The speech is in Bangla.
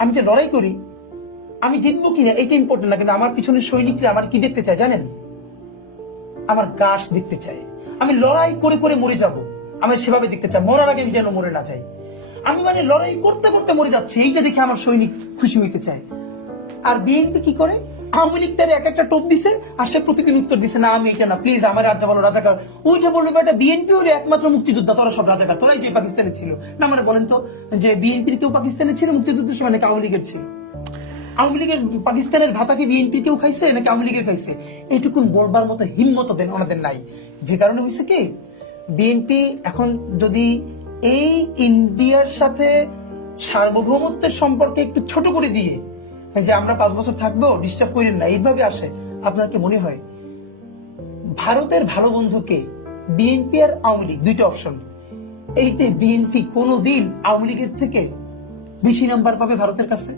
আমি যে লড়াই করি, আমি জিতবো কিনা এটা ইম্পর্টেন্ট না, কিন্তু আমার পিছনের সৈনিকরা আমার কি দেখতে চায় জানেন? আমার গাছ দেখতে চায়। আমি লড়াই করে করে মরে যাব, আমি সেভাবে দেখতে চাই। মরার আগে আমি যেন মরে না যাই। আমি মানে লড়াই করতে করতে মরে যাচ্ছে, এইটা দেখে আমার সৈনিক খুশি হইতে চায়। আর বিএনপি কি করে? আওয়ামী লীগ তার এক একটা টোপ দিছে, আর সে প্রতিদিন উত্তর দিছে, না আমি এটা না, প্লিজ আমার রাজ্য ভালো রাজাকার। ওইটা বললো বেটা বিএনপি হলো একমাত্র মুক্তিযোদ্ধা, তোরা সব রাজাকার, তোরাই যে পাকিস্তানে ছিল না। মানে বলেন তো, যে বিএনপির কেউ পাকিস্তানে ছিল মুক্তিযুদ্ধের সময় নাকি আওয়ামী লীগের ছিল? আওয়ামী লীগের পাকিস্তানের ভাতাকে বিএনপি কেউ খাইছে নাকি আওয়ামী লীগের খাইছে? এইটুকুন বলবার মতো হিম্মত দেন ওনাদের নাই। যে কারণে হয়েছে কি, বিএনপি এখন যদি এই ইন্ডিয়ার সাথে সার্বভৌমত্বের সম্পর্কে একটু ছোট করে দিয়ে, যে আমরা 5 বছর থাকবো, ডিস্টার্ব করেন না, এইভাবে আসে, আপনার কি মনে হয় ভারতের ভালো বন্ধুকে? বিএনপি আর আওয়ামী লীগ দুইটা অপশন, এইতে বিএনপি কোনোদিন আওয়ামী লীগের থেকে বেশি নাম্বার পাবে ভারতের কাছে?